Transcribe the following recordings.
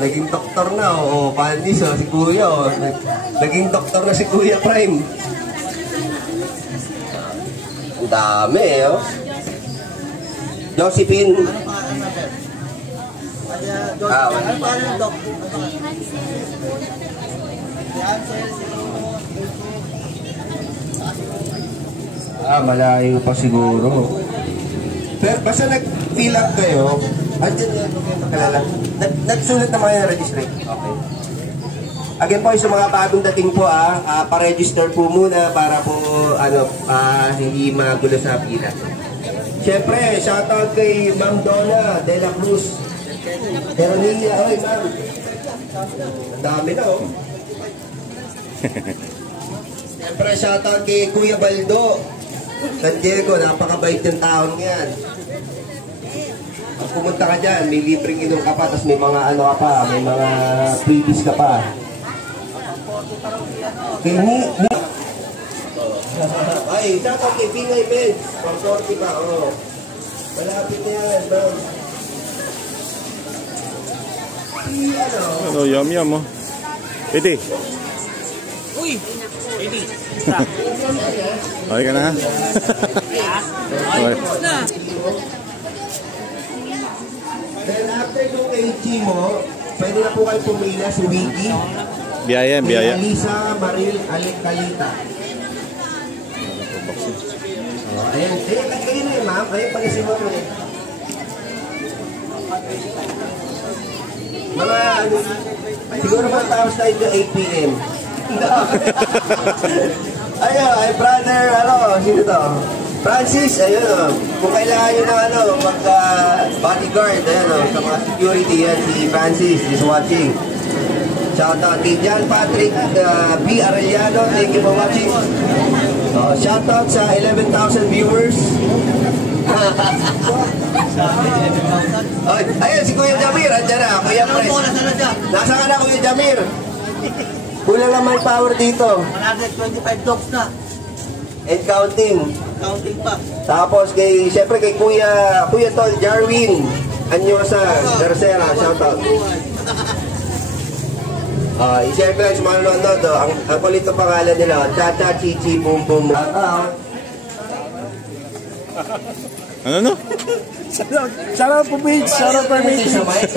Naging doktor na. Panis, si Kuya. Naging doktor na si Kuya Prime. Ang dami, Josephine. Malayo pa siguro. Pero basta nag-fill up kayo, andyan yan, makalala. Nagsulat naman kayo na registry. Okay. Again po, sa mga bagong dating po, pa-register po muna para po, hindi magulo sa pila. Siyempre, shoutout kay Ma'am Donna de la Cruz. Veronia, ma'am. Ang dami na, Siyempre, shoutout kay Kuya Baldo San Diego, napakabait yung taon yan. Pag pumunta ka dyan, may libreng inom ka pa, tapos may mga ka pa, may mga freebies ka pa. Kay ay, shoutout kay Pingay Benz, pang-sorty pa, malapit na yan, ma'am. Yum, Iti. Uy! Iti. Okay ka na? Okay. Then after nung kay Chimo, pwede na po kayo pumila si Wiki. Biyaya. Lisa Maril Calita. Ayan. Kayo na yun, ma'am. Ayan, pag-isip mo rin. Mga, siguro matapos tayo 8 p.m. Ayun, ay brother, sino to? Francis, ayun, kung kailangan nyo ng bodyguard, ayun, sa mga security yan, si Francis is watching. Shoutout kay John Patrick B. Arellano, thank you for watching. Shoutout sa 11,000 viewers. Ayun, si Kuya Jamir, andyan na, Kuya Pres. Nasa ka na, Kuya Jamir? Kulang naman power dito. 125 dogs na. And counting. Counting pa. Tapos siyempre kay Kuya Tol Jarwin Anyosa Garcera, shoutout. Siyempre lang sa mga nanonood, ang kulit ng pangalan nila, Chacha Chichi Pum Pum. Ano? Shoutout po, Page. Shoutout for me. Sa mic,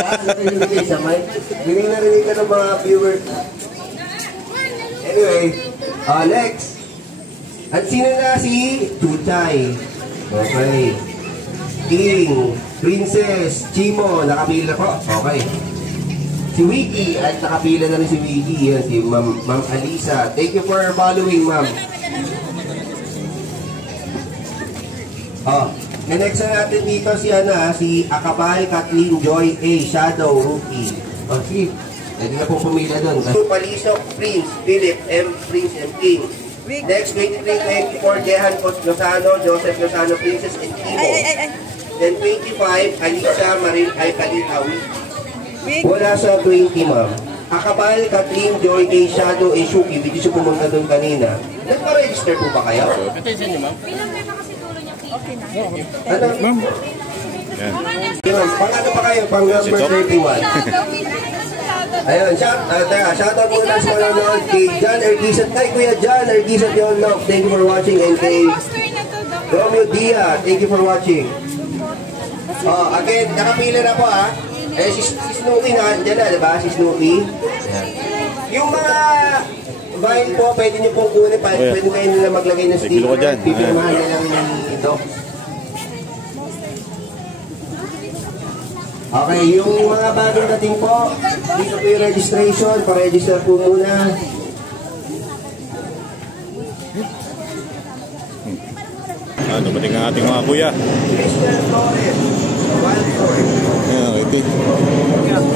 sa mic. Rinig ka ng mga viewers. Anyway, next. At sino na si Chuchay? Okay. King, Princess, Chimo, nakapila po. Okay. Si Wiki, at nakapila na rin si Wiki. Yan, si Ma'am Alisa. Thank you for following, ma'am. Next na natin dito si Akabay Kathleen Joy A. Shadow Rookie. See, pwede na po pumila doon. Palisok, Prince, Philip M. Prince M. King. Next, 23-24, Jehan Lozano, Joseph Lozano, Princess and Kimo. Then 25, Alisa Marin ay Kalitawi. Wala sa 20, ma'am. Akabal, Kathleen, Joy A. Shadow, A. Shuki. Hindi siya pumunta doon kanina. Nagpa-register po ba kayo? Attention niyo, ma'am. Okay na. Ano? Ma'am. Pang-ano pa kayo? Pang number 31. Ayun, shoutout muna sa mga nanonood kay John Ergisat. Kay Kuya John Ergisat Yonlok. Thank you for watching. And kay Romeo Dia. Thank you for watching. Again, nakapila na po si Snoopy na, dyan na, diba? Si Snoopy. Yung mga vial po, pwede nyo pong kunin. Pwede kayo nila maglagay ng sticker. Pipirmahan na lang ito. Okay, yung mga bagong dating po, dito po yung registration. Pa-register po muna. Dumating ang ating mga kuya. Christian Flores, Wildford.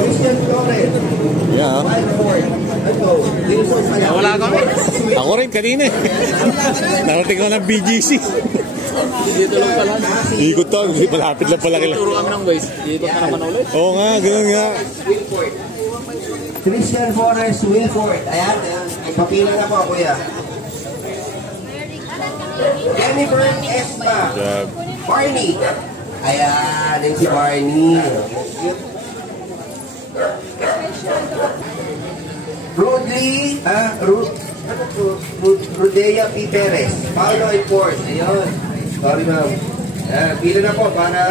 Christian Flores, Wildford. Wala kami. Ako rin kanina. Narating ko ng BGC. Dito lang pala. Ikot to, malapit lang pala kila. Turo kami ng ways. Dito na naman ulit. Oo nga, gano'n nga. Wilford. Christian Flores, Wilford. Ayan. Papila na po, kuya. Jennifer Espa. Barney. Ayan, din si Barney. Rudley, Rudea P. Perez. Paolo Import. Ayun. Sorry ma'am. Ayan, pila na po para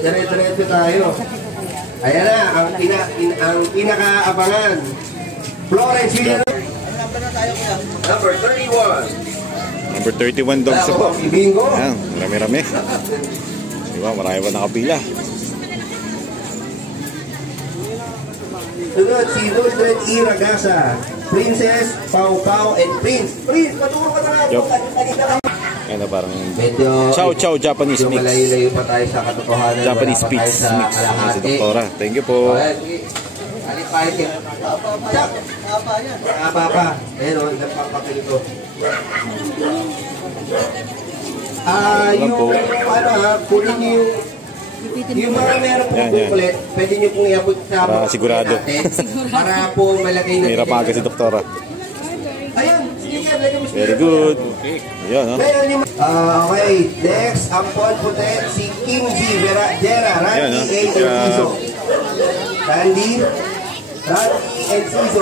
dire-diretso tayo. Ayan na, ang pinaka-abangan. Florence Villarreal. Number 31. Number 31 dogs ako. Bingo. Ayan, marami-rami. Diba, marami pa nakapila. Sunod si Mildred E. Ragasa, Princess, Pau Pau, and Prince. Prince, maturo ka na nga. Yup. Ayan na parang Medyo, chow Japanese mix. malayo-layo pa tayo sa katotohanan. Japanese Wala pa tayo mix. sa Ayan si kalahati. Doktora. Thank you po. Alipay. Papa. Ayan o, nagpapakili ko. Yung kunin niyo yung mga meron pong Yan. kukulit, pwede niyo pong iabot sa Para mga sigurado. natin, para po malagay na. Mira pa si Doktora. Ayan, sige nga, lagay mo sa Very good. Ayan, ha? Okay, next, ang Paul Putet, si Kim G. Jera, Ayan, Randy A. ha? Enciso. Randy and Ciso.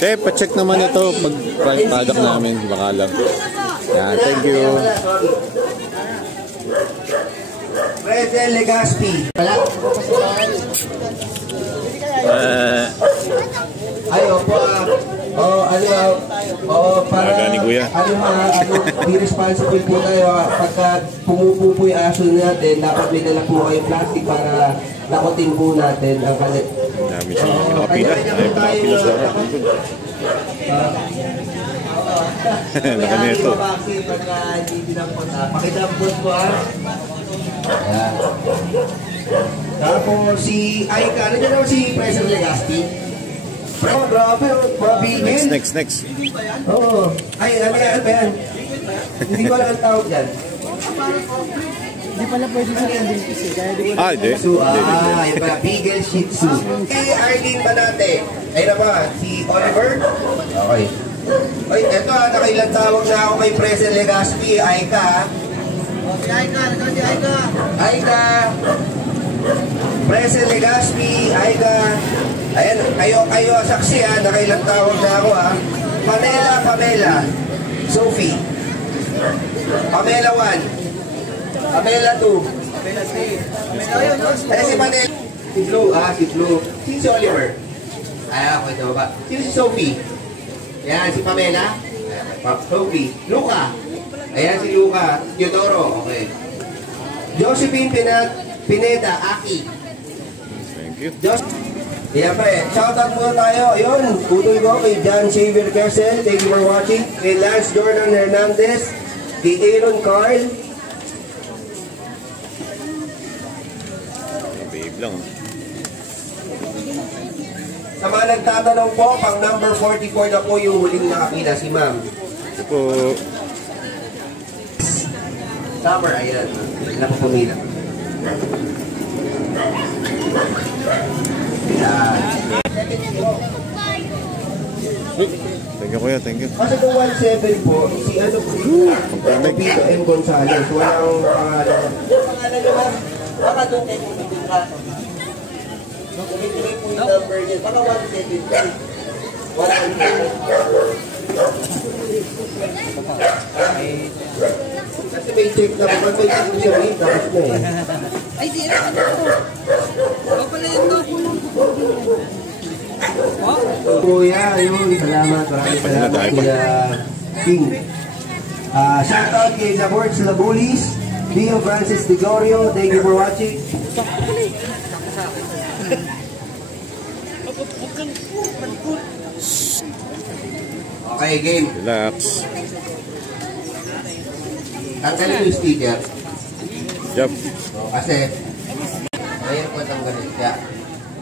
Pa-check naman ito pag product namin. Baka lang. Yan, thank you. President Legaspi. Ayo po, para Aga ni Kuya. be responsible po tayo pagka pumupo po yung aso natin, dapat may dala po kayong plastic para lakotin po natin ang kalit. Dami siya nakapila. Ayaw nakapila sa Laka nito. Pakitampot ko Ayan. Tapos si Aika, nandiyan naman si President Legaspi. Oh, grabe, mabigil. Next. Oo. Ay, ano yan? Hindi ko alam ang tawag dyan. Hindi pala pwede sa English eh. Kaya di ko Hindi. Yung pala, Beagle Shih Tzu. Kay Arlene Banate. Ay naman, si Oliver. Okay. Ay, eto nakailang tawag na ako kay President Legaspi. Aika. Aika. President Legaspi. Aika. Ayan, kayo saksi nakailang tawag na ako Pamela. Sophie. Pamela 1. Pamela 2. Ayan si Manel. Si Blue. Sino si Oliver? Ako ito ba? Sino si Sophie? Ayan, si Pamela. Sophie. Luca. Ayan si Luca. Teodoro. Okay. Josephine Pineda. Aki. Thank you. Ayan pre. Shoutout muna tayo. Ayun. Putol ko kay John Xavier Kersel. Thank you for watching. Kay Lance Jordan Hernandez. Kay Aaron Carl. Babe lang. Sa mga nagtatanong po, pang number 44 na po yung huling nakakita si ma'am. Ito po. Summer, ayan. Nakapumila. Thank you, Kuya. Thank you. Kasi kung 1.7 po, si ano po Pagpamig. Pito M. Gonzalez. Walang pangalan. Pangalan nyo ba? Baka doon kayo pumunta. Tuloy po yung number niya. Baka 1.7. 1.7. Kasi may check na kung may check siya rin. Tapos na Ay, di na. Ano pala yun doon? Kuya, ayun. Salamat. Maraming salamat. Kuya King. Shout out kay Labort Labulis. Leo Francis Digorio. Thank you for watching. Okay, game. Relax. Tanggalin yung sticker. Yup. Kasi, ayun po tanggalin. Kaya,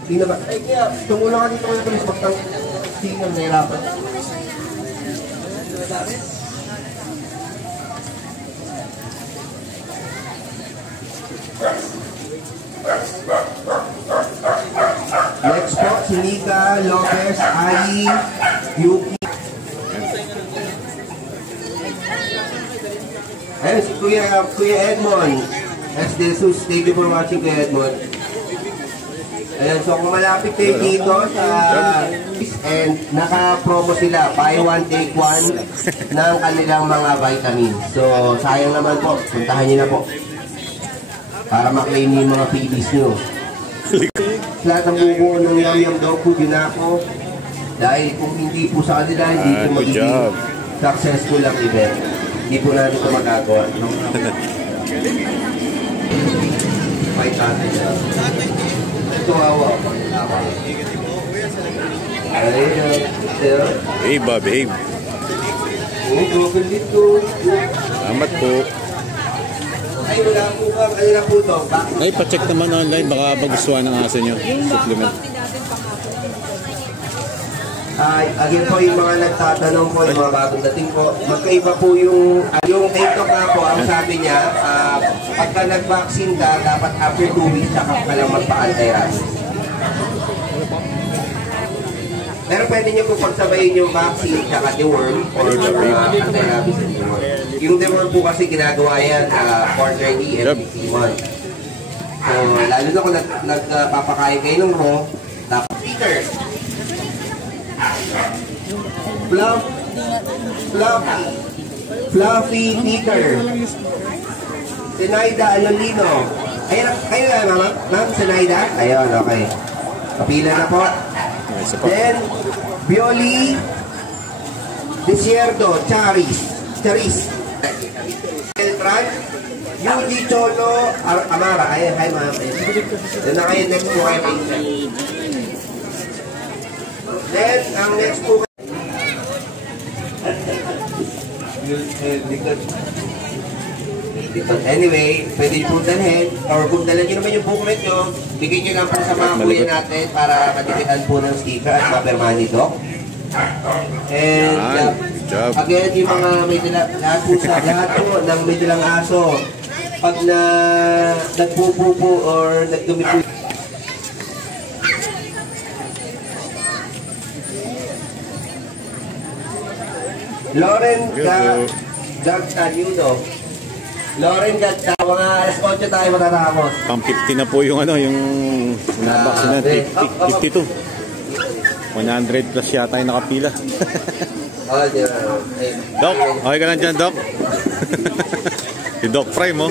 hindi naman. Ay, kaya, tumulong ka dito kayo tulis magtanggalin. Sticker, nahirapan. Next po, si Nika Lopez, Ali, Yuki. Ayun, si Kuya Edmond. As Jesus, thank you for watching Kuya Edmond. Ayan, so kung malapit kayo dito sa and naka-promo sila, buy one, take one ng kanilang mga vitamins. So, sayang naman po, puntahan nyo na po para maklaim nyo yung mga freebies nyo. Lahat ng bubuo ng Yum Dog Food, yun ako. Dahil kung hindi po sa kanila, hindi po magiging successful ang event. Hindi po natin ito magagawa. No? May tatay siya. Ito awa. Behave ba, behave. Salamat po. Ay, wala po bang, ano na po ito? Ay, pa-check naman online, baka magustuhan ng aso nyo. Supplement. Again po, yung mga nagtatanong po, yung mga bagong dating po, magkaiba po yung TikTok nga po, ang sabi niya, pagka nag-vaccine ka, dapat after 2 weeks, saka ka lang magpa-anti-rabies. Pero pwede niyo po pagsabayin yung vaccine, saka deworm, or anti-rabies and deworm. Yung deworm po kasi ginagawa yan quarterly every 3 months. So, lalo na kung nagpapakain kayo ng raw, dapat Peter. Fluffy Peter. Senaida Alolino. Ayun na, mama? Ma'am, Senaida? Ayun, okay. Kapila na po. Then, Bioli Desierto, Charis. Eltran, Yuji Cholo Amara. Ayun, hi ma'am. Then na kayo next po kayo. Then, ang next po anyway, pwede po dalhin or kung dalhin nyo naman yung booklet nyo, bigyan nyo lang po sa mga kuya natin para matikitan po ng sticker at mapirmahan nito. And again, yung mga may lahat po ng may dalang aso, pag nagpupo po or nagdumi po, Loren Gagtanudo. Loren Gagtanudo. Mga alas 8 tayo matatapos. Pang 50 na po yung yung nabaksin na. 52. 100 plus yata yung nakapila. Doc, okay ka lang dyan, Doc? Si Doc Fry mo.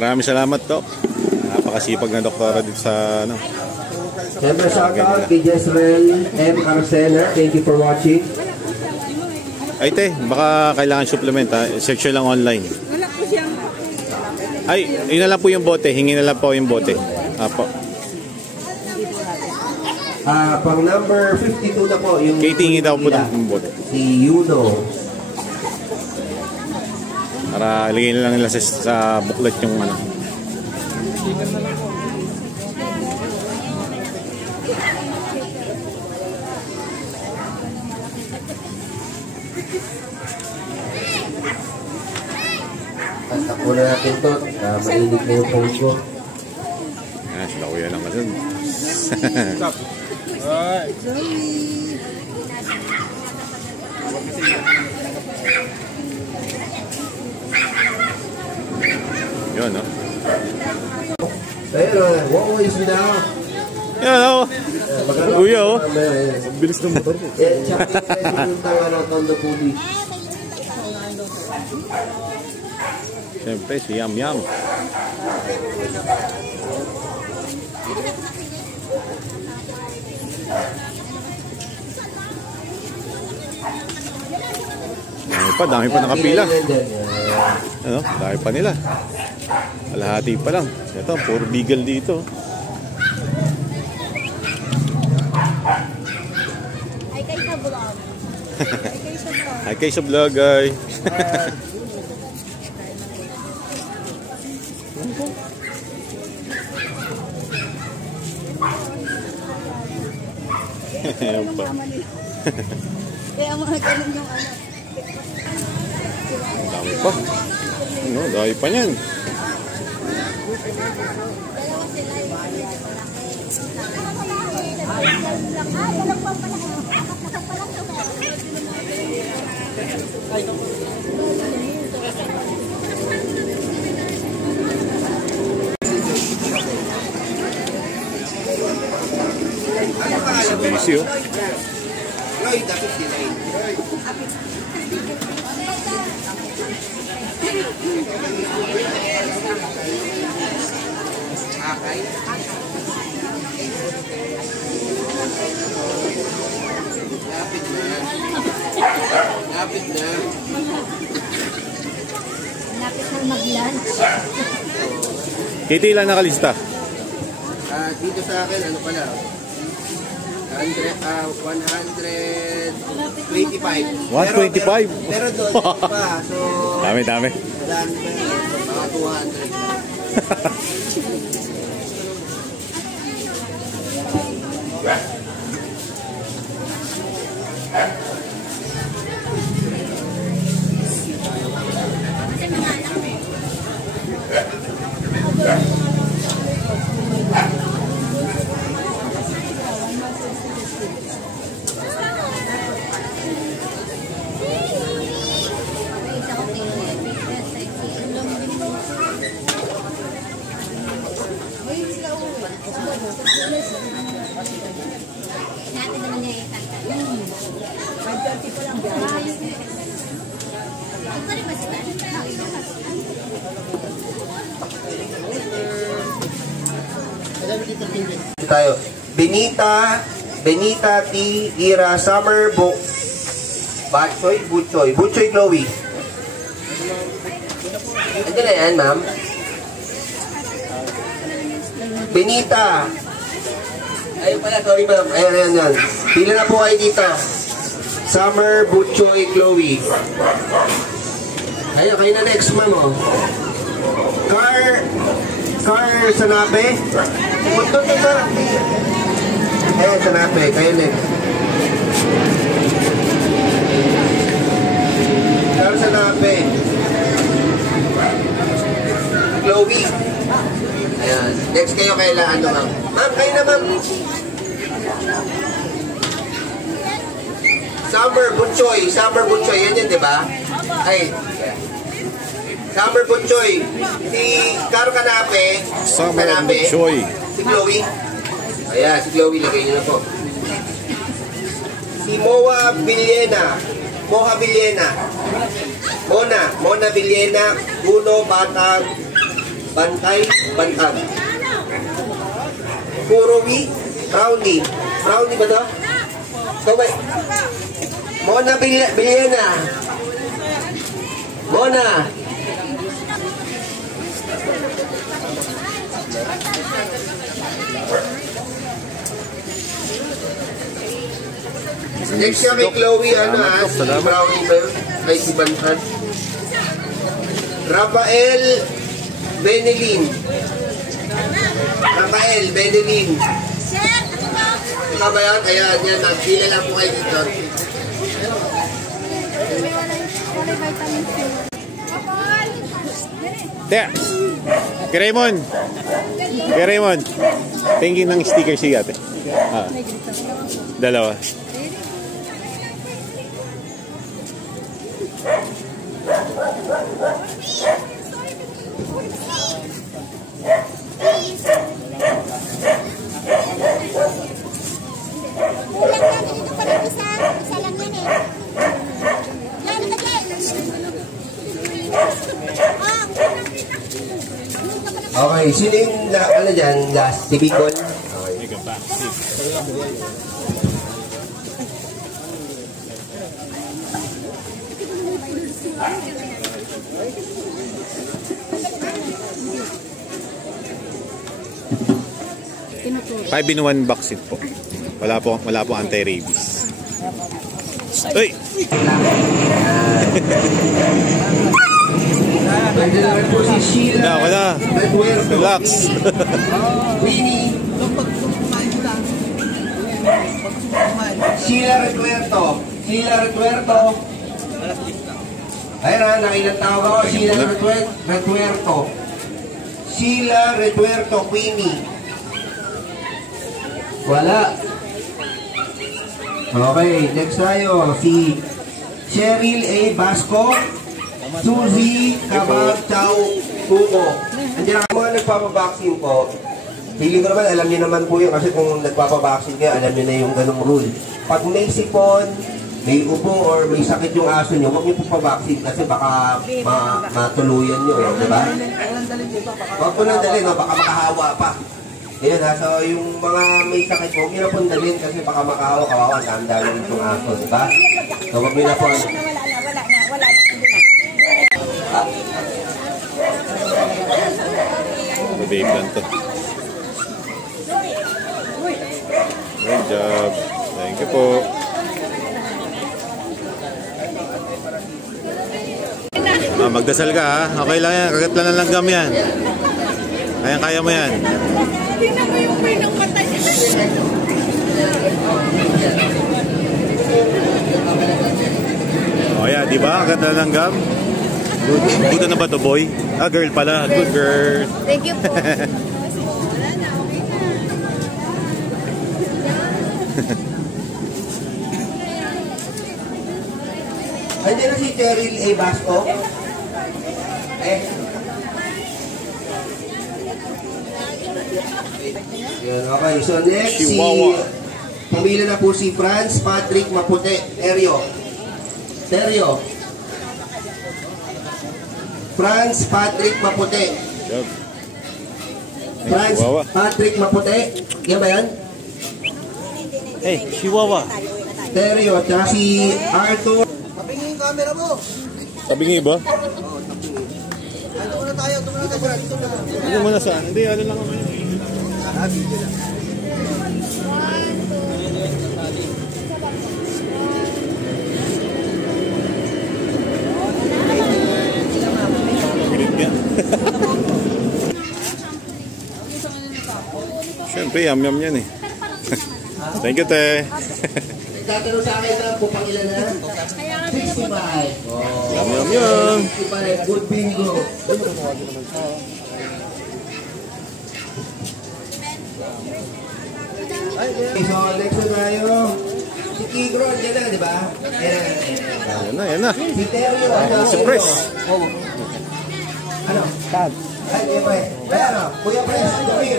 Maraming salamat, Doc. Napakasipag na doktora dito sa ano. Siyempre, shout out kay Jezreel M. Arcena. Thank you for watching. Ay, te, baka kailangan supplement, ha? Search lang online. Wala po siyang... Ay, yun na lang po yung bote. Hingi na lang po yung bote. Apo. Pang number 52 na po. Yung Katie, hingi daw po ng bote. Si Yuno. Para ilagay na lang nila sa booklet yung ano. Takbo na natin to. Mainit na yung phone ko. Yan, sila kuya lang kasi. Yun, no? Ayun, walkways na. Yan, oh. Kuya, oh. Bilis ng motor ko. Tsaka yung tanga ng Tondo Pulis. Siyempre, si Yum Yum. Dami pa nakapila. Ano? Dami pa nila. Kalahati pa lang. Ito, puro beagle dito. Hi kayo sa vlog, guys. Ayan pa. Kaya mga ganun yung ano. Dami pa. Ano, dami pa niyan. Dalawa sila. Ano pangalan mo? Busy, oh. Lloyd, dapat sila eh. Akay? Lapit na. Lapit na. Lapit na mag-lunch. Katie, ilan nakalista? Dito sa akin, ano pala? 125. 125? Pero doon, pa. So, Dami. dami pa. Mga 200. Natin naman niya itanggal. 5:30 pa lang. Ito rin ba sila? Tayo. Benita T. Ira Summer Book. Butchoy Chloe. Andiyan na yan, ma'am. Benita. Ayun pala, sorry ma'am. Ayan. Pila na po kayo dito. Summer Butchoy Chloe. Ayun, kayo na next, ma'am. Oh. Car Sanape. Puntun na sa. Ayan, Sanape. Kayo next. Car Sanape. Chloe. Ayan. Next kayo kailangan, ma'am. Ma'am, kayo na, ma'am. Summer Butchoy. Yan yun, di ba? Ay. Summer Butchoy. Si Caro Canape. Summer Butchoy. Si Chloe. Ayan, si Chloe. Lagay niyo na po. Si Moha Villena. Mona Villena. Uno Batag. Bantag. Kurowi. Brownie ba to? Ito ba? Mona Villena. Mona. Next siya kay Chloe, si Brownie ba yun? Kay si Bantag. Rafael Benelin. Ito ba yan? Ayan, nagpila lang po kayo dito. Teka. Kay Raymond. Tingin ng sticker si ate. Dalawa. Isa lang yan eh. Yan, lagay. Okay, sino yung dyan? Last, si Bicol? Okay. Five in one vaccine po. Wala po anti-rabies. Uy! Pwede naman po si Sheila. Wala. Relax. Winnie. Sheila Retuerto. Ayun na, nakilang tawag ako. Sheila Retuerto, Queenie. Wala. Okay, next tayo. Si Cheryl A. Basco, Suzy Kabag Chow Tuko. Andiyan ang mga nagpapabaksin po. Feeling ko naman, alam niyo naman po yun kasi kung nagpapabaksin kayo, alam niyo na yung ganung rule. Pag may sipon, may ubo or may sakit yung aso niyo, huwag niyo po pabaksin kasi baka matuluyan niyo, di ba? Huwag po nang dalhin, no? Baka makahawa pa. Yan ha, so yung mga may sakit po, huwag niyo na po dalhin kasi baka makahawa, kawawa, dami rin yung aso, di ba? So huwag niyo na po. Wala na. Babe lang to. Good job. Thank you po. Magdasal ka ha. Okay lang yan. Kagat lang ng langgam yan. Kaya mo yan. Tingnan mo yung may ng patay. O yan, di ba? Kagat lang ng langgam. Good na ba to, boy? Ah, girl pala. Good girl. Thank you po. Andiyan na si Cheryl A. Basco. Yun, okay. So next, pumila na po si Franz Patrick Mapute. Terio. Franz Patrick Mapute. Franz Patrick Mapute. Yan ba yan? Hey, Chihuahua. Terio. Tsaka si Arthur. Tabingin yung camera mo. Tabingi ba? Ano muna tayo? Ano muna saan? Hindi, ano lang ako. Pilit ka. Siyempre, yum-yum yan eh. Thank you, te. Nagtatanong sa akin na po pang ilan na? 65. Oh. Yum-yum. 65. Good bingo. Okay, so next na tayo. Si Kigro, dyan na, di ba? Yan na. Si Terio. Si Pres. Ano? Dad. Ay, Kuya Pres. Ano? Kuya Pres, Jamir.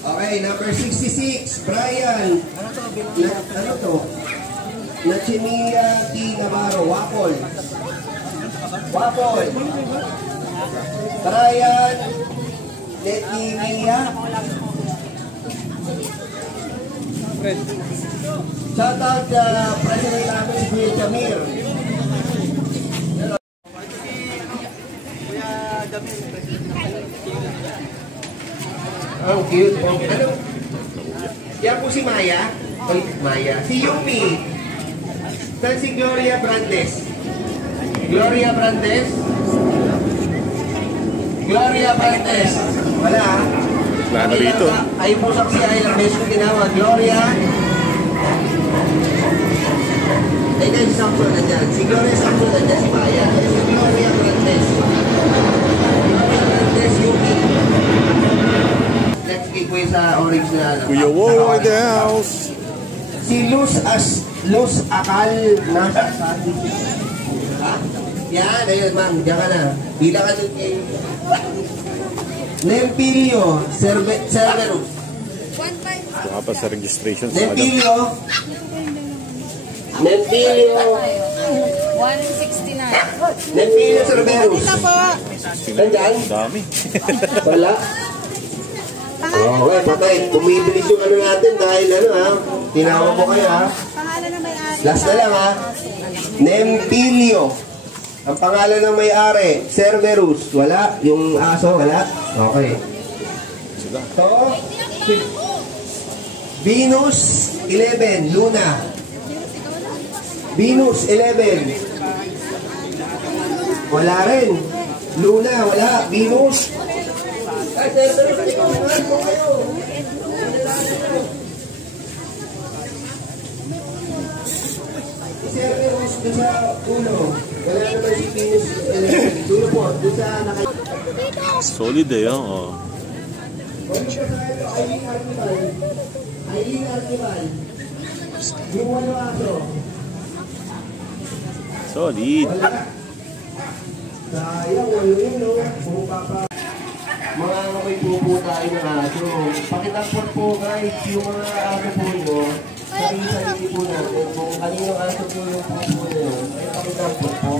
Okay, number 66, Brian. Ano to? Nachimia T. Navarro, Wapol. Brian Nachimia. Shout out President namin si Kuya Jamir. Oh, cute. Ano? Yan po si Maya. Ay, Maya. Si Yumi. Saan si Gloria Brandes? Gloria Brandes? Wala ha? Wala na rito. Ay po saksi ay ilang beses ko ginawa. Gloria. Ay kayo si Samson na dyan. Si Gloria Samson na dyan. Si Maya. Ay si Gloria Brandes. Yumi. Let's keep with sa orange na ano. Kuya Wow in the house. Si Luz Akal nasa sabi. Ha? Yan, ayun ma'am. Diyan ka na. Bilang ka dun kay Nempilio Cerberus. Baka pa sa registration. Nempilio 169. Nempilio Cerberus. Nandyan? Dami. Wala. Okay, patay. Bumibilis yung ano natin dahil ano ha. Tinawag ko kayo ha. Pangalan na may-ari. Last na lang ha. Nempilio. Ang pangalan ng may-ari, Cerberus. Wala. Yung aso, wala. Okay. So, Venus 11, Luna. Venus 11. Wala rin. Luna, wala. Venus. Ay, Cerberus, ito. Mahal mo kayo. Cerberus, doon sa ulo. Wala naman si Venus 11. Dulo po, doon sa Solid eh, oh. Aileen Artival. Yung walo aso. Solid. Sayang, walo yun, no? Mga may pupo tayo ng aso. Pakitampot po guys, yung mga aso po nyo. Sarili po natin. Kung kaninong aso po yung pupo nyo, ay pakitampot po.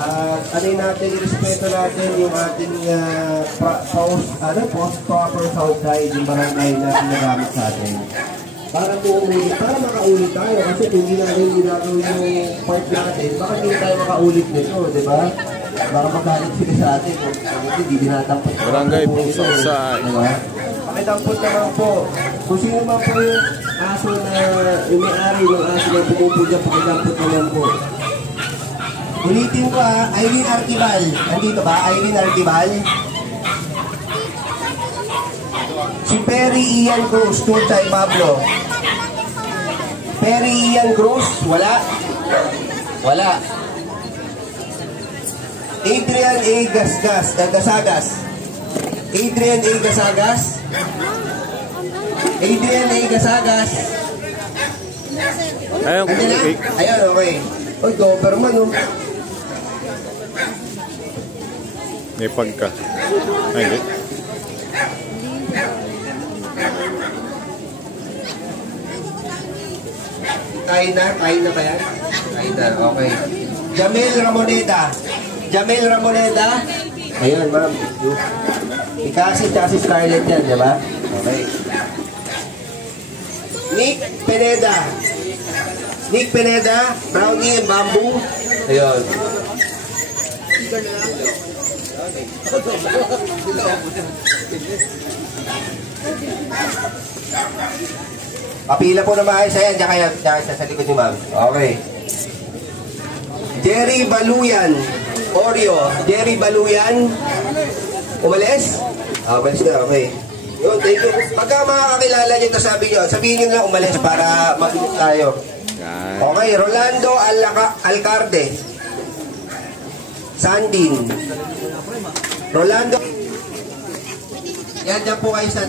Ano natin, respeto natin yung ating post-proper outside, yung barangay na sinagamit sa atin. Para po umulit, para makaulit tayo. Kasi kung hindi natin ginagawin yung part natin, baka hindi tayo makaulit nito, di ba? Baka magalit sila sa atin. Hindi dinatampot. Barangay post outside. Diba? Pakitampot naman po. Kung sino man po yung aso na yung may-ari ng aso na pumupo dyan, pakitampot naman po. Ulitin ko Aileen Artival. Nandito ba? Aileen Artival. Si Perry Ian Cruz, Tuchay Pablo. Perry Ian Cruz, wala. Wala. Adrian A. Gasagas. Adrian A. Gasagas. Adrian A. Gasagas. Ayun, okay. Ayun, okay. Oy, Doberman, oh. May pagka. Ay, hindi. Kain na ba yan? Kain na, okay. Jamel Ramoneda. Jamel Ramoneda. Ayun, ma'am. Ikasi tsaka si Scarlett yan, di ba? Okay. Nick Pineda. Nick Pineda, Brownie and Bamboo. Ayun. Papila po na maayos. Ayan, diyan kayo sa likod ni ma'am. Okay. Jerry Baluyan. Oreo. Jerry Baluyan. Umalis? Umalis na. Okay. Yun, thank you. Pagka makakakilala nyo ito, sabihin nyo lang umalis para mag-inis tayo. Okay, Rolando Alcarde. Sandin. Rolando. Yan, dyan po kayo sa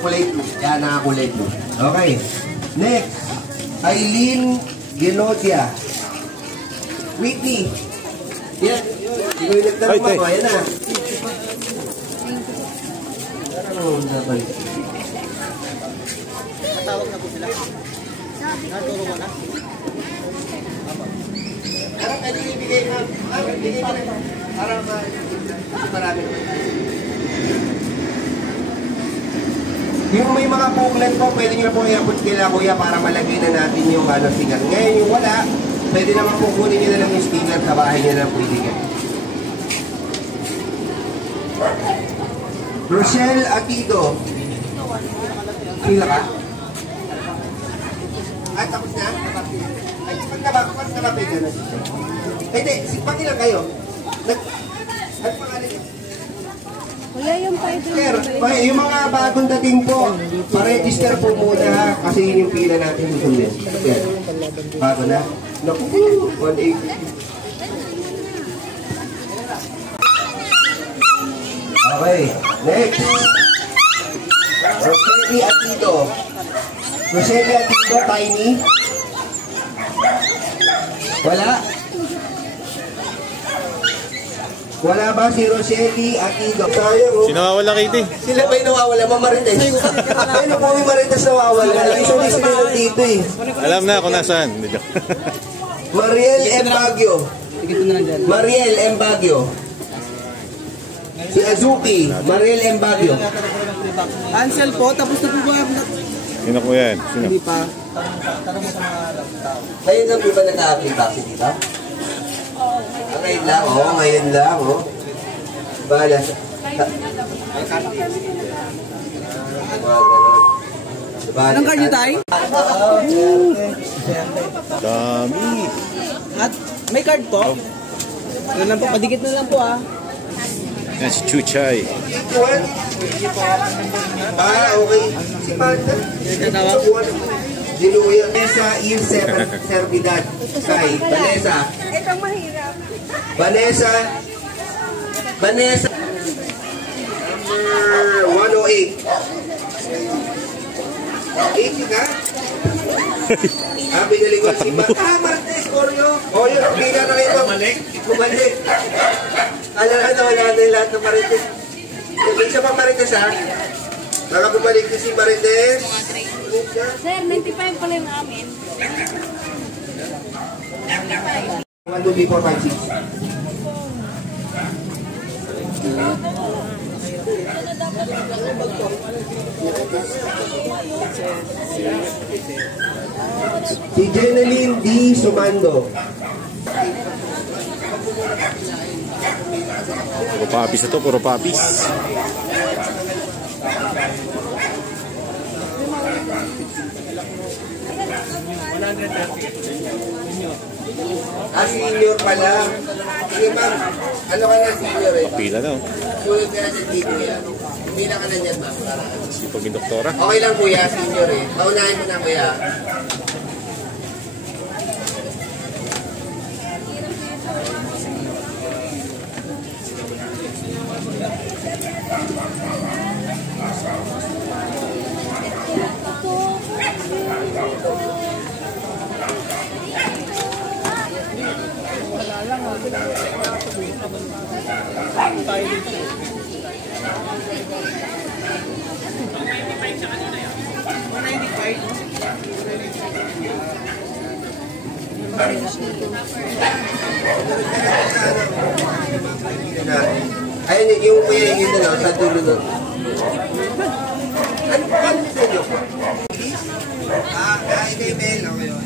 kulay blue. Yan, nakakulay blue. Okay. Next. Aileen Genodia. Whitney. Yan. Hindi ko yung nagtanong ako. Ayan na. Matawag na po sila. Naturo mo na. Parang pwede ibigay na. Bigay pa rin. Para marami. Yung may mga booklet po, pwede nyo po iabot kila kuya para malagay na natin yung sticker. Ngayon yung wala, pwede naman po kunin nyo na lang yung sticker sa bahay nyo na pwede ka. Rochelle Atido. Sila ka? Ay, tapos na? Ay, pag nababi ka na. Hindi, pag ilan kayo? Nagpangalan nyo? Wala yung Sir, yung mga bagong dating po, pa-register po muna kasi yun yung pila natin susundin. Sir, bago na? Naku, 180. Okay, next. Roseli Atido. Roseli Atido, Tiny. Wala? Wala ba si Roseli Atido? Sino nawawala, Katie? Sila ba yung nawawala? Mamarites. Ayun po yung Marites nawawala. Usually sila dito eh. Alam na kung nasaan. Mariel M. Baguio. Mariel M. Baguio. Si Azuki. Mariel M. Baguio. Ansel po, tapos na po ba? Sino po yan? Sino? Hindi pa. Ngayon lang po ba nag-a-apply taxi dito? Ngayon lang, ngayon lang, Bahala. Anong card nyo tayo? Dami. At may card po? Yun lang po, padikit na lang po Yan si Chuchay. Okay. Si Panda. Diluya. Vanessa Il Servidad. Kay Vanessa. Itong mahirap. Vanessa. Number 108. 80 ka? Binalik ko si Marites, Oreo. Oreo, bigla na kayo. Bumalik. Wala na yung lahat ng Marites. Isa pa Marites, ha? Baka bumalik na si Marites. Sir, 95 pala yung amin. 1, 2, 3, 4, 5, 6. Si Jeneline D. Sumando. Puro papis na to, puro papis. Senior pala. Sige ma'am, ano ka na senior eh? Pila na, oh. Sulit ka na sa TV kuya. Hindi na ka na dyan ma'am. Sipag yung doktora. Okay lang kuya, senior eh. Paunahin mo na kuya. Ayun yung kuya yung ito sa dulo doon. Ano sa inyo? Kay Mel. Okay yun.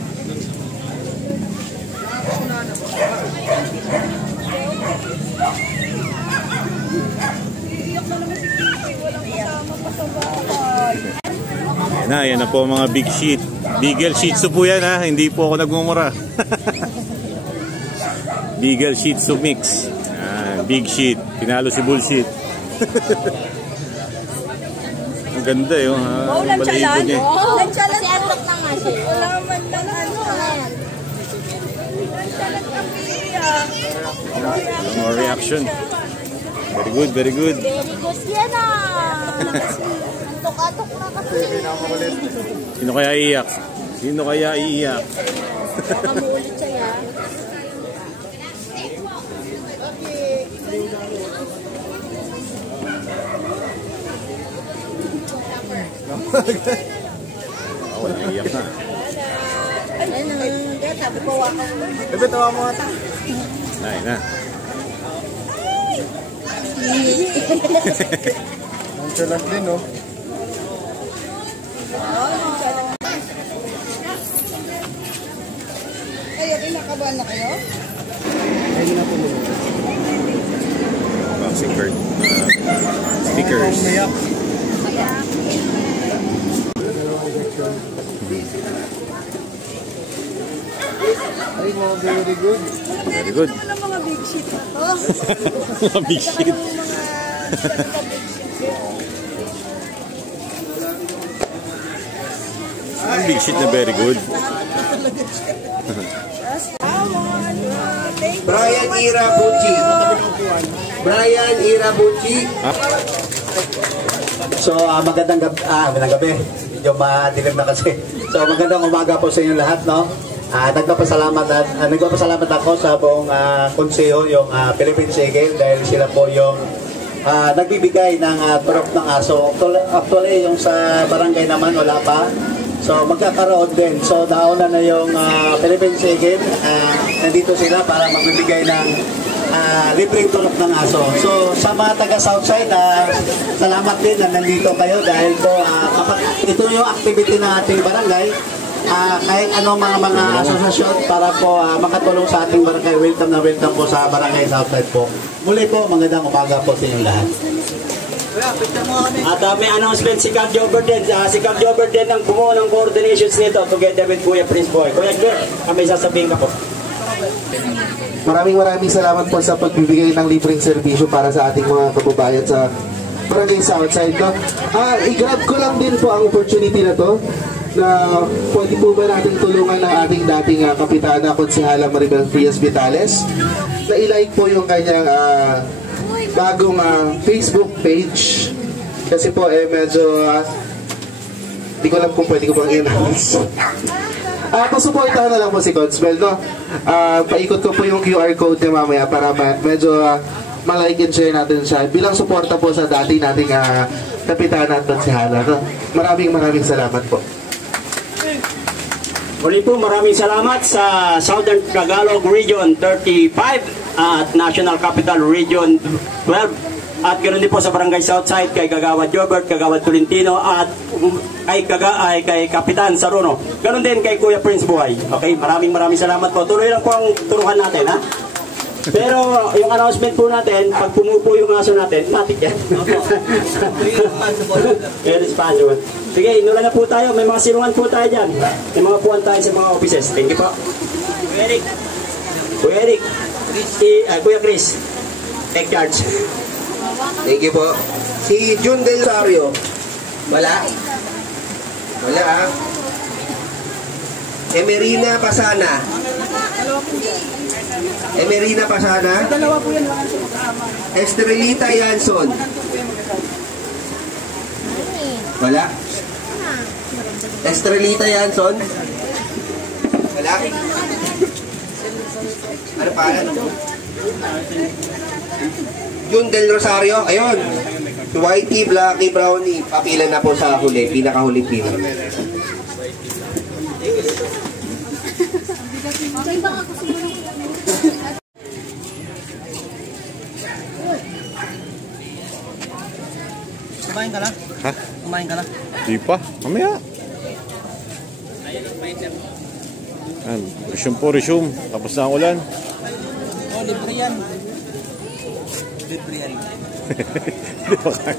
Yan na po mga big sheet. Beagle Shih Tzu po yan, ha. Hindi po ako nagmumura. Beagle Shih Tzu mix. Big sheet. Pinalo si bullshit. Ang ganda yun, ha. Balahibo niya. Nagsalat si Atok na nga siya. Wala man lang ano. Nagsalat ang piya. More reaction. Very good, very good. Very good yan ah. Antok-atok na kasi. Sino kaya iiyak? Sino kaya iiyak? Nakamulit siya yan. Wala iiyak na. Ayun na. Sabi ko waka. Bebe, tawa mo ata. Ayun na. Ang salat din, oh. Kayo rin nakabahan na kayo? Ayun na po. Boxing card. Stickers. Ay, mga very good. Very good. Ano mga big shit na to? Mga big sheet. Ang big sheet na very good. Brian Irabuchi. Brian Irabuchi. So magandang gabi. Medyo madilim na kasi. So magandang umaga po sa inyo lahat, no? Nagpapasalamat ako sa buong konseho, yung Philippine Eagle, dahil sila po yung nagbibigay ng turok ng aso. Actually, yung sa barangay naman wala pa. So magkakaroon din. So nauna na yung Philippine Eagle. Nandito sila para magbibigay ng libreng turok ng aso. So sa mga taga Southside, salamat din na nandito kayo dahil po ito yung activity ng ating barangay. Kahit ano mga asosasyon para po makatulong sa ating barangay. Welcome na welcome po sa barangay Southside po. Muli po, magandang umaga po sa inyong lahat. At may announcement si Cap Joberden. Si Cap Joberden ang bumuo ng coordinations nito together with Kuya Prince Boy. Kuya Gert, may sasabihin ka po. Maraming salamat po sa pagbibigay ng libreng serbisyo para sa ating mga kababayan sa barangay Southside. No? I-grab ko lang din po ang opportunity na to na pwede po ba natin tulungan ng ating dating Kapitana Konsehala Maribel Frias Vitales na i-like po yung kanyang bagong Facebook page. Kasi po medyo di ko alam kung pwede ko bang i-announce. Pasuportahan na lang po si Conspel, no? Paikot ko po yung QR code niya mamaya para medyo malike and share natin siya. Bilang suporta po sa dati nating kapitana at konsihala, no? Maraming salamat po. Muli po, maraming salamat sa Southern Tagalog Region 35 at National Capital Region 12. At ganoon din po sa Barangay Southside kay Kagawad Jobert, Kagawad Tolentino at kay Kapitan Saruno. Ganoon din kay Kuya Prince Buhay. Okay, maraming salamat po. Tuloy lang po ang turuhan natin, ha? Pero yung announcement po natin, pag pumupo yung aso natin, matik yan. Responsible. Sige, inulan na po tayo. May mga silungan po tayo dyan. May mga puwan tayo sa mga offices. Thank you po. Kuya Eric. Kuya Chris. Take charge. Thank you po. Si Jun Del Rosario. Wala? Wala, ha? Emerina Pasana. Emerina Pasana. Estrelita Yanson. Wala? Estrelita Yanson. Wala? Ano pangalan? Jun Del Rosario. Ayun. Whitey, Blackie, Brownie. Papila na po sa huli. Pinakahuling pila. Kumain ka na? Ha? Kumain ka na? Di pa. Mamaya. Resume. Tapos na ang ulan. Oh, libre yan. Libre yan. Di ba kaya?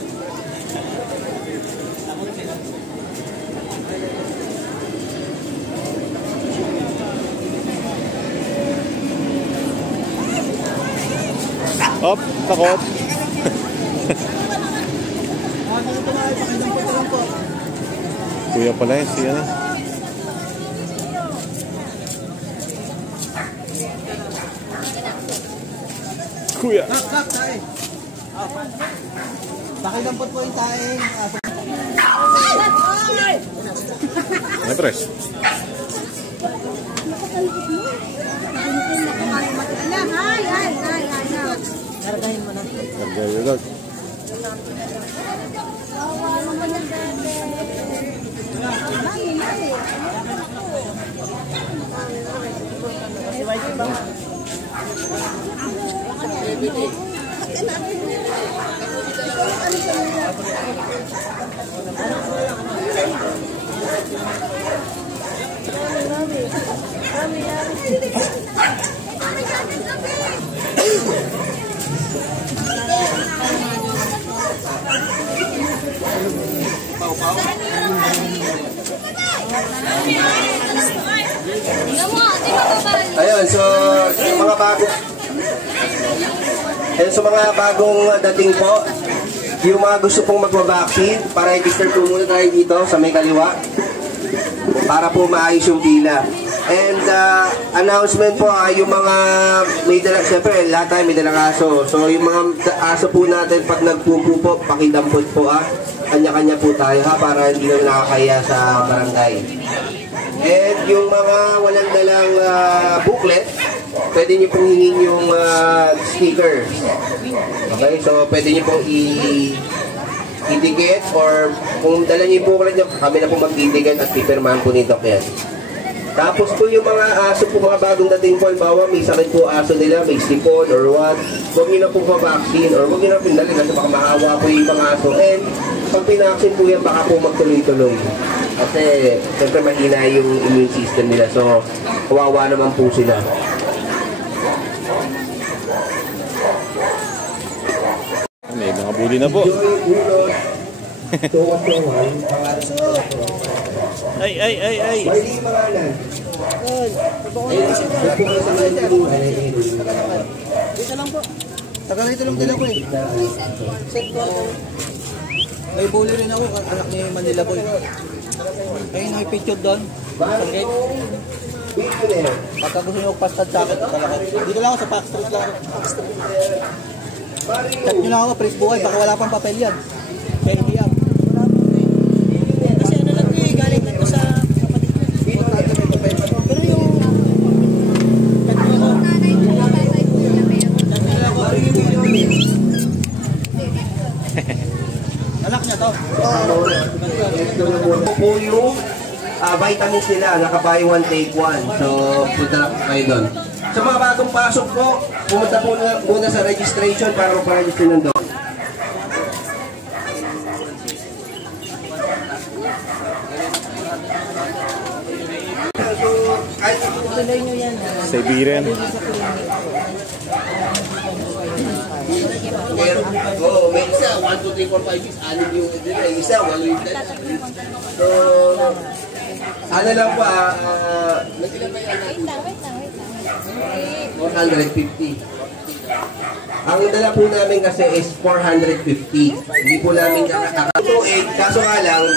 Op, takot. Kuya pala yun, siya na. Kuya. Pakidampot po yung taing. Ano, Tres? Kargahin mo na. Kargahin mo. Ayun, so sa mga bagong dating po, yung mga gusto pong magpa-vaccine, pa-register po muna tayo dito sa may kaliwa para po maayos yung pila. And announcement po, yung mga may dala, siyempre lahat tayo may dalang aso. So yung mga aso po natin pag nagpupo po, pakidampot po kanya-kanya po tayo para hindi na nakakaya sa barangay. And yung mga walang dalang booklet, pwede nyo pong hingin yung sticker. Okay, so pwede nyo pong i-dikit or kung dala nyo yung booklet nyo, kami na pong mag-dikit at pipirmahan po ni Doc yan. Tapos po yung mga aso po, mga bagong dating po, bawa may sakit po aso nila, may sipon or what, huwag nyo na pong pa-vaccine or huwag nyo na pong dali kasi baka maawa po yung mga aso. And pag pinaksin po yan, baka po magtuloy-tuloy. Kasi siyempre mahina yung immune system nila, so kawawa naman po sila. May mga buli na po. Ay. Marley Maranan. Dito lang po. Taga rito lang din ako eh. May bully rin ako, anak ni Manila Boy. Ayun, may picture doon. Okay. Pagka gusto nyo pastad sa akin, talaga. Dito lang ako sa Park Street lang. Chat nyo lang ako, Prince Buhay, baka wala pang papel yan. Kaya hindi yan. Kasi ano lang eh, galing lang ko sa kapatid ko. Pero yung... Chat nyo ako. Anak niya to. Po yung vitamins nila, naka-buy one, take one. So, punta na kayo doon. Sa mga bagong pasok po, pumunta po muna sa registration para magpa-register ng doon. So, kahit Tuloy nyo yan. Siberian. may isa, 1, 2, 3, 4, 5, 6, 6 yung isa, 1 yung So, ano lang po, Wait lang. 450. Ang dala po namin kasi is 450. Hindi po namin nakakatuig. Kaso nga lang,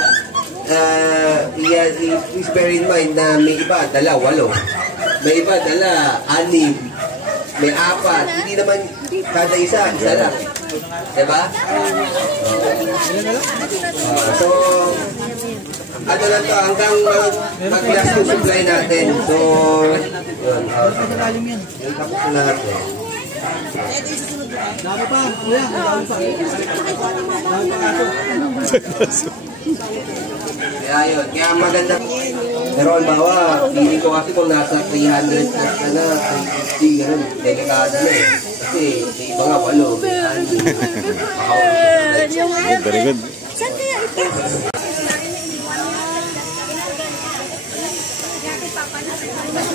please bear in mind na may iba dala 8. May iba dala 6. May 4. Hindi naman kada isa lang. Diba? So, ano lang to, hanggang mag-last yung supply natin. So, yun. Yun tapos na lahat eh. Dami pa, kuya. Dami pa. Dami pa kaso. Kaya yun, kaya maganda. Pero halimbawa, feeling ko kasi kung nasa 300 plus ka na, 350, gano'n, delikado na eh. Kasi may iba nga 8, may 100. Very good. Saan kaya ito?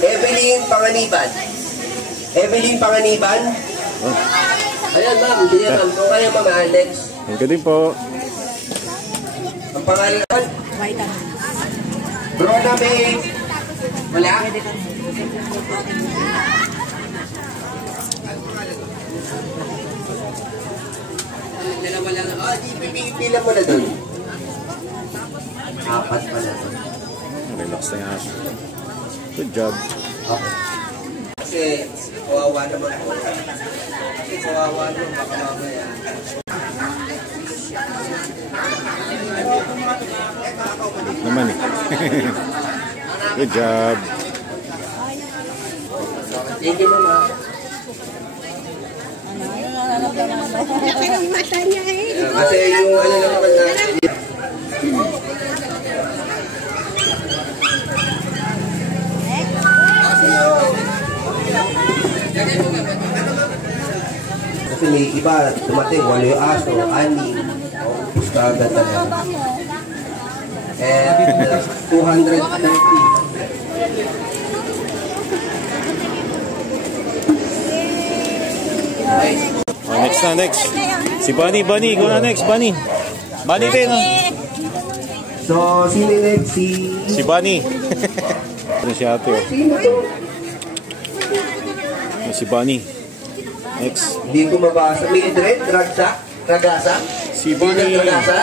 Evelyn Panganiban. Evelyn Panganiban. Ayan ma'am, hindi yan ma'am. Kung kaya ma'am, next. Thank you din po. Ang pangalan, Vitamin. Brona may... Wala? Dalawa lang. Di pila mo na doon. 4 pala doon. Relax na yan. Good job. Okay. Kasi kawawa naman po. Kasi kawawa naman baka mamaya. Naman eh. Good job. Thank you mama. Laki ng mata niya eh. Kasi yung ano lang naman natin. Kasi may iba, dumating, 8 yung aso, 6. Pusta agad talaga. And 230. Oh, next. Si Bunny. Go na next, Bunny. Bunny din, no? So, sino next? Si Bunny. Ano si ate, oh. Si Bunny. Next. Hindi ko mabasa. Mildred, Ragasa? Si Bunny. Ragasa?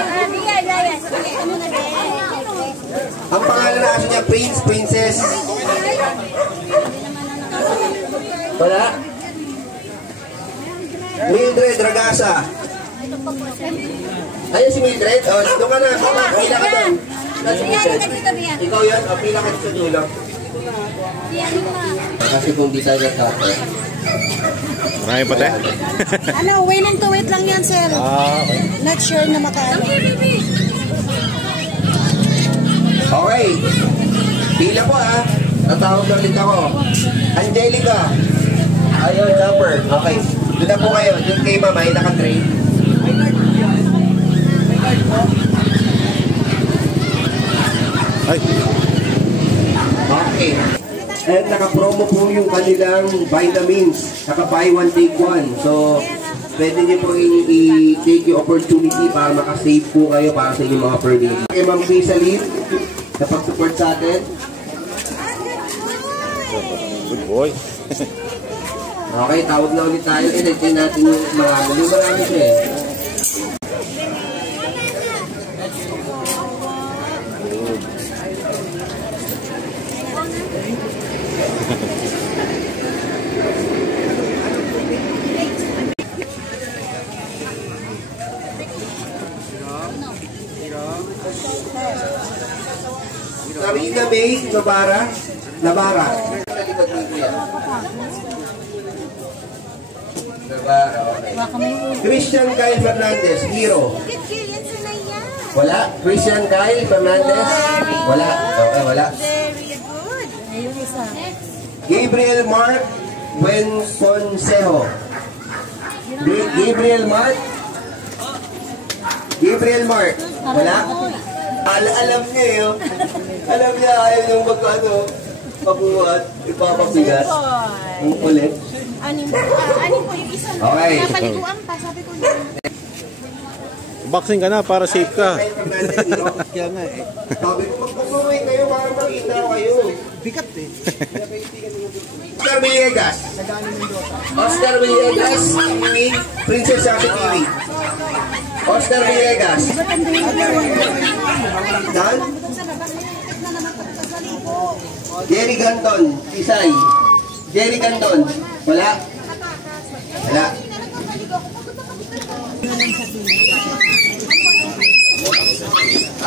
Ang pangalan na aso niya, Prince, Princess. Wala? Mildred Ragasa. Ayun si Mildred. O, doon ka na. Pila ka doon. Ikaw yan. O, pila ka sa dulo. Kasi kung di tayo nagkakot. Marami pa tayo? Ano, waiting to wait lang yan, sir. Okay. Not sure na makaano. Okay. Pila po ha. Tatawag na ulit ako. Angelica. Ayun, number. Okay. Doon na po kayo. Doon kay mama, ay naka-train. Ay. Okay. And naka-promo po yung kanilang vitamins. Naka-buy one, take one. So, pwede nyo po i-take yung opportunity para makasave po kayo para sa inyong mga per day. Okay, Ma'am Crisaline, na pag-support sa atin. Good boy. Okay, tawag na ulit tayo. Ilagay natin yung mga naliwa namin siya eh. Navarra. Sa likod dito yan. Navarra, okay. Christian Kyle Fernandez, hero. Wala. Christian Kyle Fernandez. Wala. Okay, wala. Gabriel Mark Buenconsejo. Gabriel Mark. Wala. Alam niya eh. Oh. Alam niya ayaw yung pagbuhat, ipapabigas. Ang ulit. Anim po yung isa. Okay. Napaliguan pa, sabi ko yun. Boxing ka na para safe ka. Kaya nga eh. Sabi ko, magpapaway kayo para makita kayo. Bigat eh. Oscar Villegas, Princess Safi TV. Oscar Villegas. Dan? Jerry Ganton, Isay. Jerry Ganton, wala. Wala.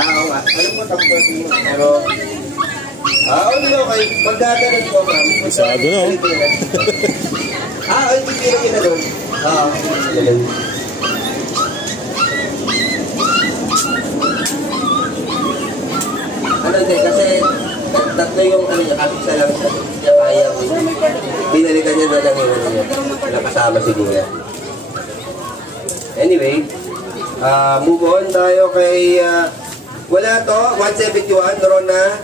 Oo nga. Alam ko tapos mo. Pero, okay. Magdadalan ko, ma'am. Masado na, oh. Hindi pinagin na doon. Galing. Kasi tatlo yung niya, kasi isa lang siya. Siya kaya. Binalikan niya na lang yung niya. Nakasama siguro. Anyway, move on tayo kay wala to, 171, Rona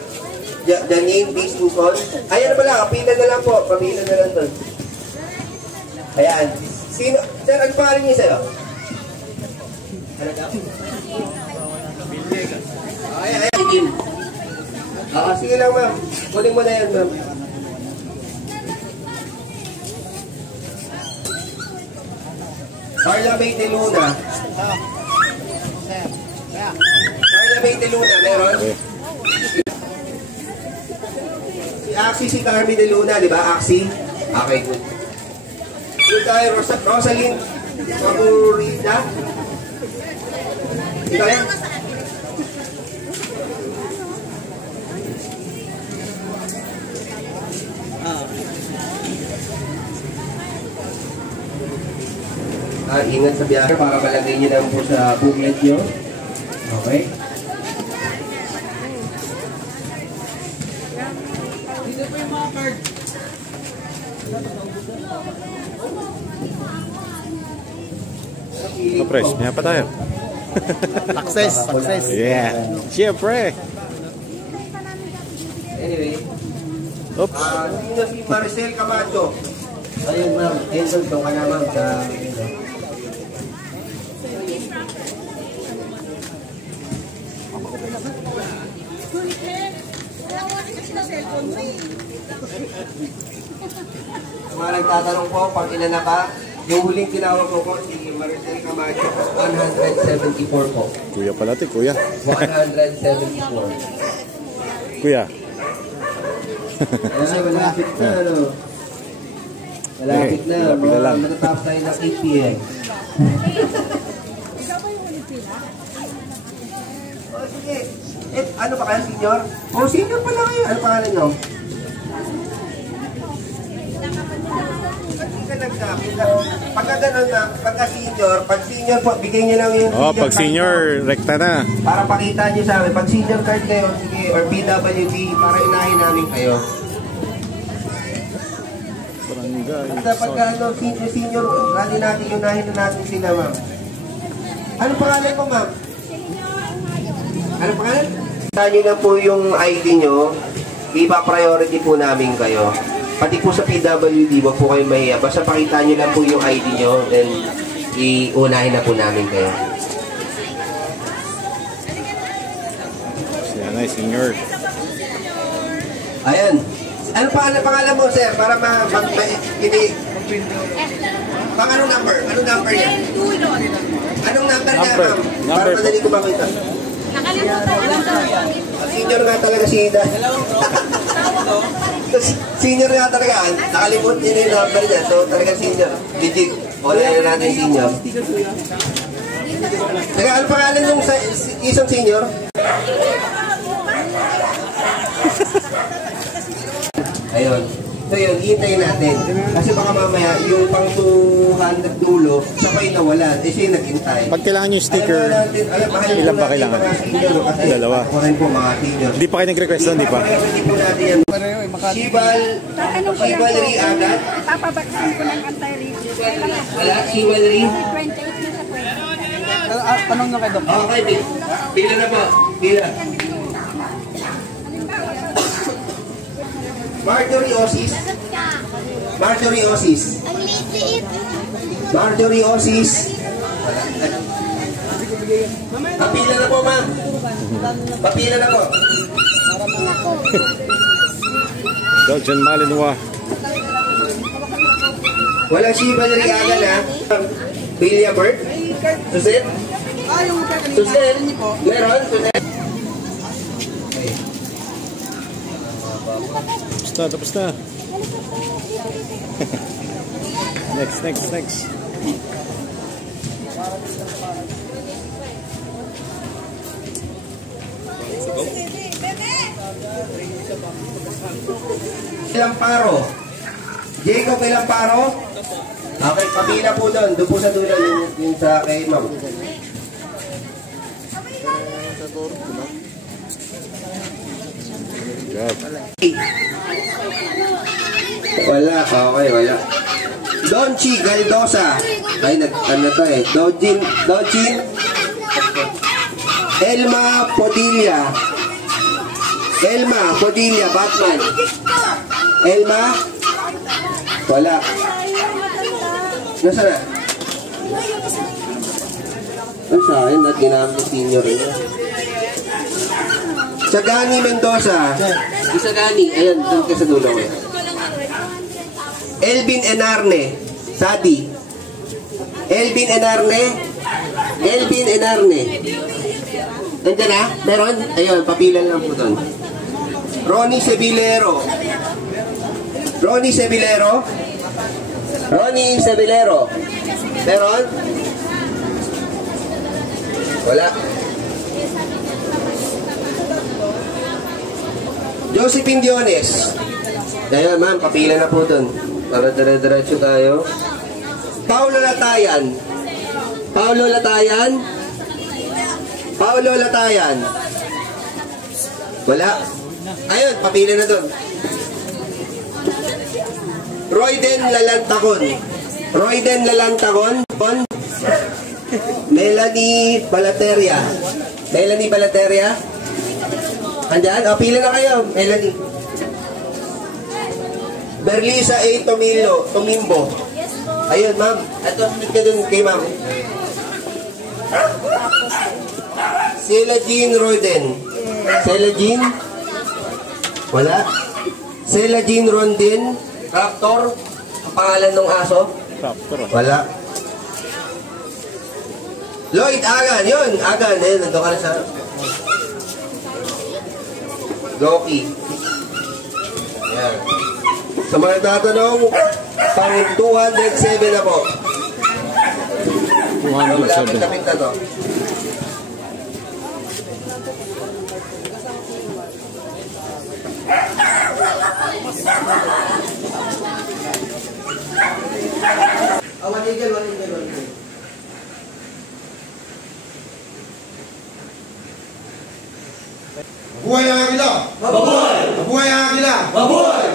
Janine Bismuson. Ayan pala, kapila na lang po. Kapila na lang doon. Ayan. Sino? Sir, ano pangalan niyo sa'yo? Ano daw? Ayan. Sige lang, ma'am. Kunin mo na yan, ma'am. Carla May de Luna. Carla May de Luna, meron? Si Axie, si Carmi de Luna, di ba? Axie? Okay, good. Good tayo, Rosalind Maburida. Ikaw yan? Ingat sa biyahe para malagay nyo lang po sa booklet nyo. Okay? Dito po yung mga card. Kapres, may pa tayo. Success. Yeah. Siyempre. Anyway. Oops. Sino si Maricel Camacho? Ayun, ma'am. Enzo, ito ka na, ma'am. Mga nagtatanong po, pang ilan na ba? Yung huling tinawag ko po, si Maricel Camacho, 174 po. Kuya pala ito, kuya. 174. Kuya. Ay, malapit na, ano? Malapit na. Malapit na lang. Matatapos tayo ng 8 p.m. Sige. Ano pa kayo, senior? Senior pala kayo. Ano pangalan nyo? Pagka gano'n na, pagka senior po, bigay nyo lang yung senior Pag senior, rekta na. para pakita nyo sa amin. Pag senior card kayo, sige, or BWD, para inahin namin kayo. Basta pagka senior, rally natin, unahin na natin sila, ma'am. Ano pangalan mo, ma'am? Ano pangalan? Kita nyo lang po yung ID nyo, ipa-priority po namin kayo. Pati po sa PWD, wag po kayo mahiya. Basta pakita nyo lang po yung ID nyo, then iunahin na po namin kayo. Siya na, senior. Ayan. Ano pangalan mo, sir? Para anong number? Anong number niya? Anong number niya, ma'am? Para madali ko makita. Senior nga talaga si Ida. Senior nga talaga. Nakalimutan niya yung number niya. So talaga senior. Legit. Wala na natin senior. Teka, ano pangalan yung isang senior? Ayun. So yun, hintayin natin. Kasi baka mamaya, yung pang 200 dulo, sabay nawalan. Eh siya naghintay. Pag kailangan yung sticker, ilan ba kailangan? Dalawa. Ako rin po mga senior. Hindi pa kayo nag-request doon, di pa? Hindi po natin yan. Chivalry agad? Papabaksin ko ng anti-rabies. Wala, chivalry. 28 na sa pwede. Tanong nyo kay Dok. Okay, pila na po. Pila. Marjoriosis. Marjoriosis. Ang liit. Marjoriosis. Papila na po, ma'am. Papila na po. Belgian Malinois. Walang chivalry agad ha. Bilya Bird. Susit? Susit? Meron? Susit? Tapos na. Next. Lamparo. Jacob Lamparo. Okay, pamila po doon. Doon po sa dulo yung sa kay ma'am. Wala, okay, wala. Donchi Galdosa. Ay, ano to eh. Donchin. Elma Podilla. Batman. Elma? Wala. Nasaan na? Ang sa akin, at ginamit senior niya. Sagani Mendoza. Sagani. Ayan, doon ka sa dulo ko. Elvin Enarne. Sadi. Elvin Enarne. Nandiyan na? Meron? Ayun, papilan lang po doon. Ronnie Sebilero. Meron? Wala. Josephine Diones. Ayun, ma'am, papila na po doon. Para dire-diretso tayo. Paulo Latayan. Wala. Ayun, papila na doon. Royden Lalantagon. Melanie Balateria. Andyan? O, pila na kayo. Melanie. Berlisa A. Tomimbo. Ayun, ma'am. Ito, sunod ka dun kay ma'am. Sheila Jean Royden. Wala. Sheila Jean Rondin. Raptor. Ang pangalan ng aso. Wala. Lloyd Agan. Yun, Agan. Ayun, nandun ka na sa... Loki. Ayan. Sa mga tatanong, pang 207 na po. 207. Lapit na to. One eagle. Mabuhay ang Agila! Mabuhay! Mabuhay ang Agila! Mabuhay!